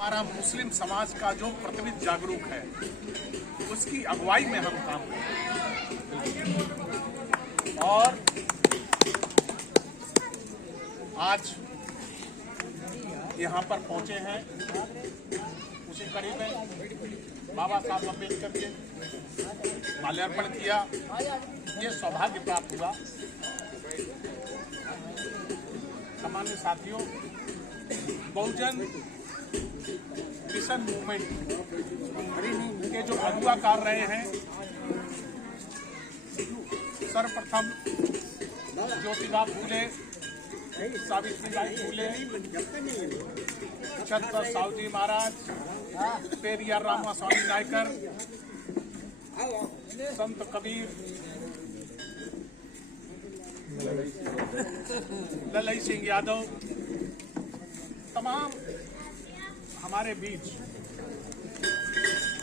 हमारा मुस्लिम समाज का जो प्रतिनिध जागरूक है उसकी अगुवाई में हम काम करते हैं। और आज यहाँ पर पहुंचे हैं उसी कड़ी में बाबा साहब अम्बेडकर के माल्यार्पण किया। ये सौभाग्य प्राप्त हुआ। सामान्य साथियों, बहुजन मिशन मूवमेंट के जो अगुवाकार रहे हैं, सर्वप्रथम ज्योतिबा फूले, सावित्रीबाई फूले, छत्रपति साहूजी महाराज, पेरियार रामास्वामी नायकर, संत कबीर, ललई सिंह यादव, तमाम हमारे बीच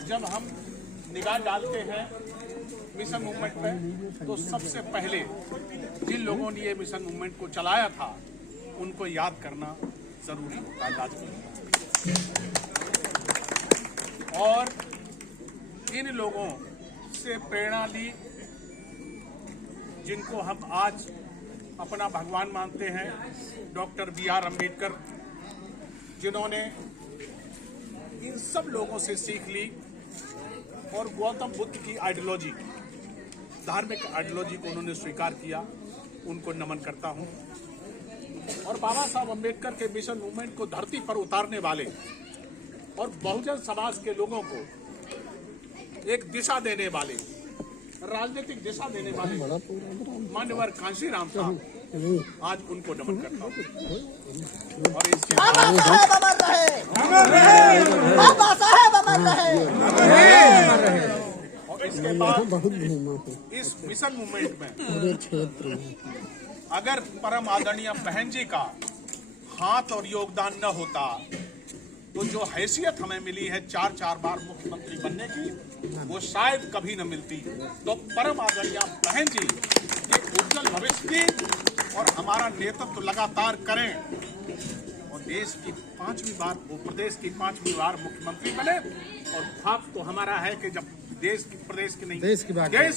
जब हम निगाह डालते हैं मिशन मूवमेंट पे, तो सबसे पहले जिन लोगों ने ये मिशन मूवमेंट को चलाया था उनको याद करना जरूरी होता है, लाजमी। और इन लोगों से प्रेरणा ली जिनको हम आज अपना भगवान मानते हैं, डॉक्टर B.R. अम्बेडकर, जिन्होंने इन सब लोगों से सीख ली और गौतम बुद्ध की आइडियोलॉजी, धार्मिक आइडियोलॉजी को उन्होंने स्वीकार किया। उनको नमन करता हूं। और बाबा साहब अम्बेडकर के मिशन मूवमेंट को धरती पर उतारने वाले और बहुजन समाज के लोगों को एक दिशा देने वाले, राजनीतिक दिशा देने वाले मान्यवर कांशीराम साहब, आज उनको नमन करता हूँ। और इसके बाद इस मिशन मूवमेंट में अगर परम आदरणीय बहन जी का हाथ और योगदान न होता तो जो हैसियत हमें मिली है चार बार मुख्यमंत्री बनने की, वो शायद कभी न मिलती। तो परम आदरणीय बहन जी ये उज्जवल भविष्य की और हमारा नेतृत्व लगातार करें और देश की 5वीं बार, वो प्रदेश की 5वीं बार मुख्यमंत्री बने। और ख्वाब तो हमारा है कि जब देश की, प्रदेश की नहीं, देश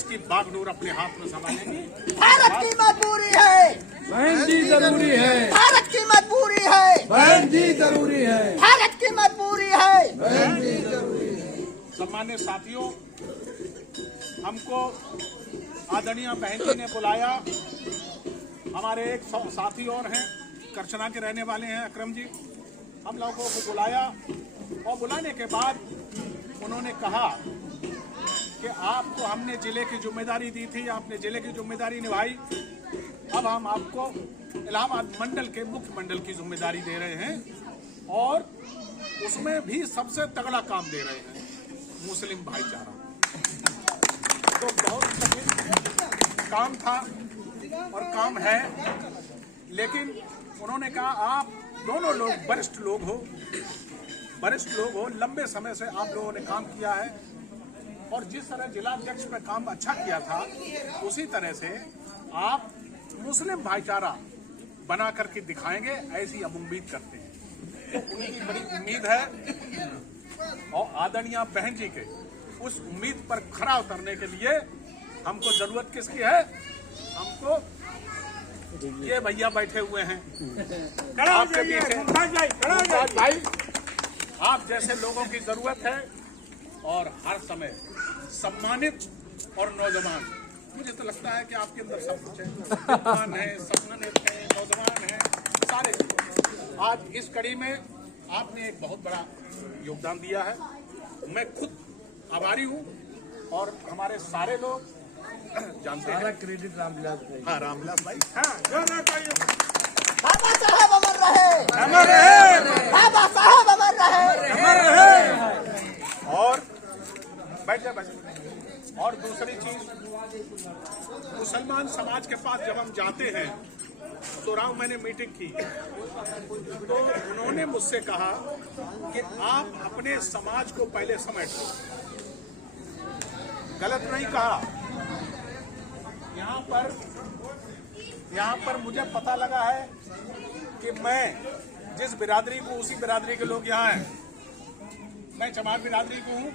की बागडोर अपने हाथ में संभालेंगी। भारत की मजबूरी है, बहन जी जरूरी है, भारत की मजबूरी है, बहन जी जरूरी है, भारत की मजबूरी है, बहन जी जरूरी है। सम्मानित साथियों, हमको आदरणीय बहन जी ने बुलाया। हमारे एक साथी और हैं, करछना के रहने वाले हैं, अकरम जी। हम लोगों को बुलाया और बुलाने के बाद उन्होंने कहा कि आपको हमने जिले की जिम्मेदारी दी थी, आपने जिले की जिम्मेदारी निभाई, अब हम आपको इलाहाबाद मंडल के मुख्य मंडल की जिम्मेदारी दे रहे हैं और उसमें भी सबसे तगड़ा काम दे रहे हैं, मुस्लिम भाईचारा। तो बहुत कठिन काम था और काम है, लेकिन उन्होंने कहा आप दोनों लोग वरिष्ठ लोग हो, लंबे समय से आप लोगों ने काम किया है और जिस तरह जिलाध्यक्ष में काम अच्छा किया था उसी तरह से आप मुस्लिम भाईचारा बना करके दिखाएंगे, ऐसी हम उम्मीद करते हैं। तो उनकी बड़ी उम्मीद है और आदरणीय बहन जी के उस उम्मीद पर खरा उतरने के लिए हमको जरूरत किसकी है? हमको ये भैया बैठे हुए हैं आपके पीछे, भाई आप जैसे लोगों की जरूरत है और हर समय सम्मानित और नौजवान, मुझे तो लगता है कि आपके अंदर सब कुछ है, विद्वान है, सम्मानित है, नौजवान है, सारे। आज इस कड़ी में आपने एक बहुत बड़ा योगदान दिया है, मैं खुद आभारी हूँ और हमारे सारे लोग जानते हैं। क्रेडिट रामविलास भाई। हाँ, रामविलास भाई। बाबा साहब अमर रहे, अमर रहे, बाबा साहब अमर रहे, अमर रहे। और बैठ जाए। और दूसरी चीज, मुसलमान समाज के पास जब हम जाते हैं तो राव मैंने मीटिंग की तो उन्होंने मुझसे कहा कि आप अपने समाज को पहले समेट लो। गलत नहीं कहा। यहाँ पर मुझे पता लगा है कि मैं जिस बिरादरी को, उसी बिरादरी के लोग यहाँ हैं मैं चमार बिरादरी को हूँ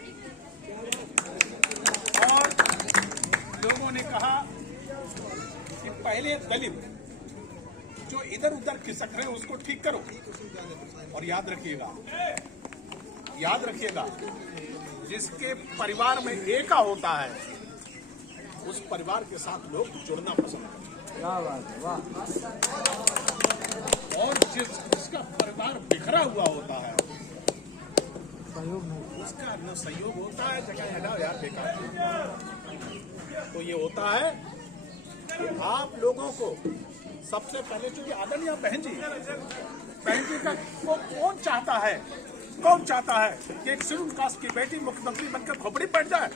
और लोगों ने कहा कि पहले दलित जो इधर उधर खिसक रहे उसको ठीक करो। और याद रखिएगा जिसके परिवार में एका होता है उस परिवार के साथ लोग जुड़ना पसंद करते हैं। और जिसका परिवार बिखरा हुआ होता है उसका न सहयोग होता है, जगह हटाओ यार बेकार। तो ये होता है कि आप लोगों को सबसे पहले चूंकि आदरणीय बहन जी का कौन चाहता है कि एक शेड्यूल कास्ट की बेटी मुख्यमंत्री बनकर खोपड़ी बैठ जाए?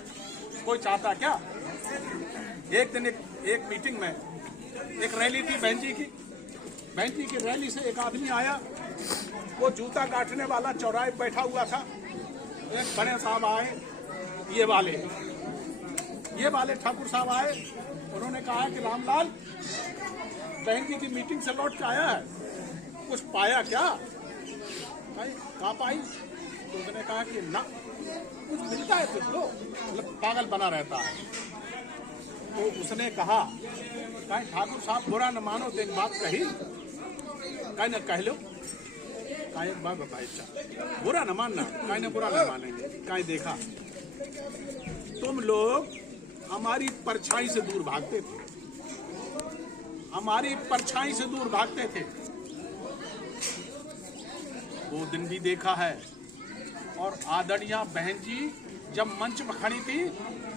कोई चाहता क्या? एक दिन एक मीटिंग में एक रैली थी बहन जी की रैली से एक आदमी आया, वो जूता काटने वाला चौराहे बैठा हुआ था। एक बड़े साहब आए, ये वाले ठाकुर साहब आए, उन्होंने कहा कि रामलाल बहन जी की मीटिंग से लौट के आया है, कुछ पाया क्या? कहाँ पाई? तो उसने कहा कि ना कुछ मिलता है कुछ लो, मतलब पागल बना रहता है। तो उसने कहा ठाकुर साहब बुरा न मानो, तो एक बात कही न कह लो, एक बात बताए, बुरा न मानना, बुरा न मानेंगे। कहीं देखा तुम लोग हमारी परछाई से दूर भागते थे, वो दिन भी देखा है। और आदरणीय बहन जी जब मंच में खड़ी थी,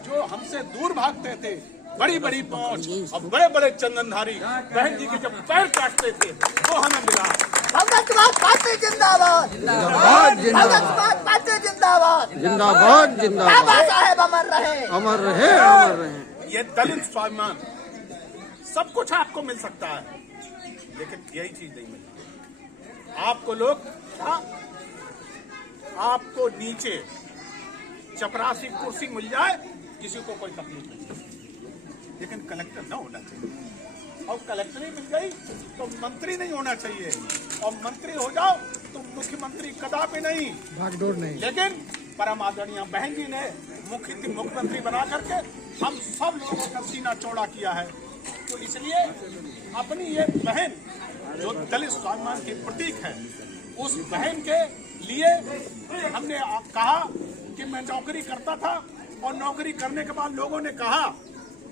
जो हमसे दूर भागते थे, बड़ी बड़ी पहुंच और बड़े बड़े चंदनधारी बहन जी के जब पैर काटते थे वो हमें मिला। भगवतवाद पार्टी जिंदाबाद, भगवतवाद पार्टी जिंदाबाद, जिंदाबाद जिंदाबाद। बाबा साहेब अमर रहे। ये दलित स्वाभिमान सब कुछ आपको मिल सकता है, लेकिन यही चीज नहीं मिलती। आपको लोग आपको नीचे चपरासी कुर्सी मिल जाए, किसी को कोई तकलीफ नहीं, लेकिन कलेक्टर ना होना चाहिए। और कलेक्टर ही मिल गई तो मंत्री नहीं होना चाहिए, और मंत्री हो जाओ तो मुख्यमंत्री कदापि नहीं, भागदौड़ नहीं। लेकिन परम आदरणीय बहन जी ने मुख्यमंत्री बना करके हम सब लोगों का सीना चौड़ा किया है। तो इसलिए अपनी ये बहन जो दलित स्वाभिमान की प्रतीक है, उस बहन के लिए हमने कहा कि मैं नौकरी करता था, और नौकरी करने के बाद लोगों ने कहा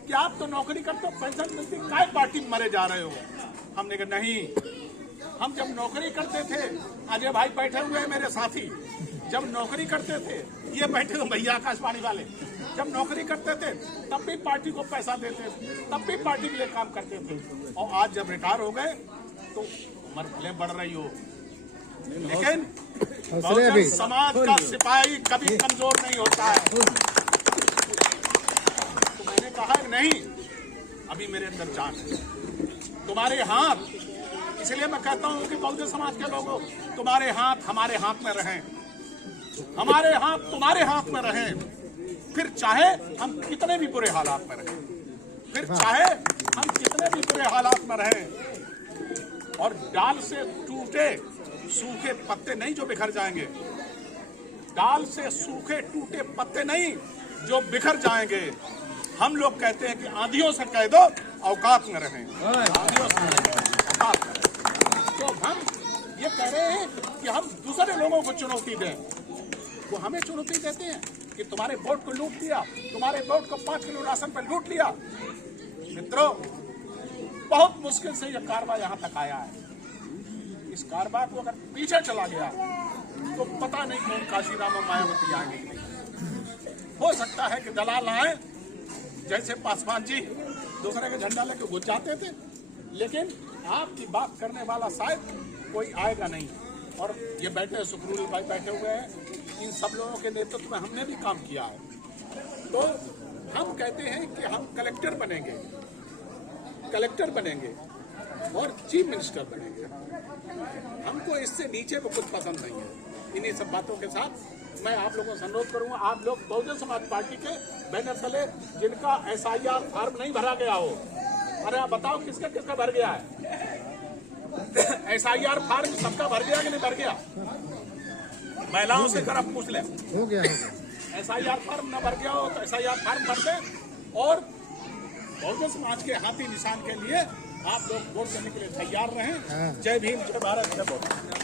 कि आप तो नौकरी करते हो, पेंशन मिलती, काय पार्टी में मरे जा रहे हो? हमने कहा नहीं, हम जब नौकरी करते थे, अजय भाई बैठे हुए हैं मेरे साथी, जब नौकरी करते थे, ये बैठे हुए भैया आकाशवाणी वाले, जब नौकरी करते थे तब भी पार्टी को पैसा देते थे, तब भी पार्टी के लिए काम करते थे। और आज जब रिटायर हो गए तो उम्र भले बढ़ रही हो, लेकिन बहुजन समाज का सिपाही कभी कमजोर नहीं होता है। तो मैंने कहा नहीं, अभी मेरे अंदर जान है, तुम्हारे हाथ, इसलिए मैं कहता हूं कि बहुजन समाज के लोगों, तुम्हारे हाथ हमारे हाथ में रहें, हमारे हाथ तुम्हारे हाथ में रहें। फिर चाहे हम कितने भी बुरे हालात में रहें, और डाल से टूटे सूखे पत्ते नहीं जो बिखर जाएंगे, डाल से सूखे टूटे पत्ते नहीं जो बिखर जाएंगे। हम लोग कहते हैं कि आंधियों से कह दो औकात में रहें, आंधियों से औकात में। तो हम ये कह रहे हैं कि हम दूसरे लोगों को चुनौती दें, वो हमें चुनौती देते हैं कि तुम्हारे वोट को लूट लिया, तुम्हारे वोट को 5 किलो राशन पर लूट लिया। मित्रों, बहुत मुश्किल से यह कारवा यहाँ तक आया है। इस कारवा को अगर पीछे चला गया तो पता नहीं कौन काशीराम और मायावती आएंगे। हो सकता है कि दलाल आए, जैसे पासवान जी दूसरे के झंडा लेके घुस जाते थे, लेकिन आपकी बात करने वाला शायद कोई आएगा नहीं। और ये बैठे सुखरूल भाई बैठे हुए हैं, इन सब लोगों के नेतृत्व में हमने भी काम किया है। तो हम कहते हैं कि हम कलेक्टर बनेंगे और चीफ मिनिस्टर बनेंगे। हमको इससे नीचे को कुछ पसंद नहीं है। इन्हीं सब बातों के साथ मैं आप लोगों से अनुरोध करूंगा, आप लोग बहुजन समाज पार्टी के बैनर तले जिनका SIR फॉर्म नहीं भरा गया हो, अरे आप बताओ किसका किसका भर गया है? SIR फॉर्म सबका भर गया कि नहीं भर गया? महिलाओं से कर आप पूछ लें, हो गया SIR फॉर्म न भर गया हो तो SIR फॉर्म भर दें और बहुजन समाज के हाथी निशान के लिए आप लोग वोट देने के लिए तैयार रहें। जय भीम, जय भारत, जय बहुजन।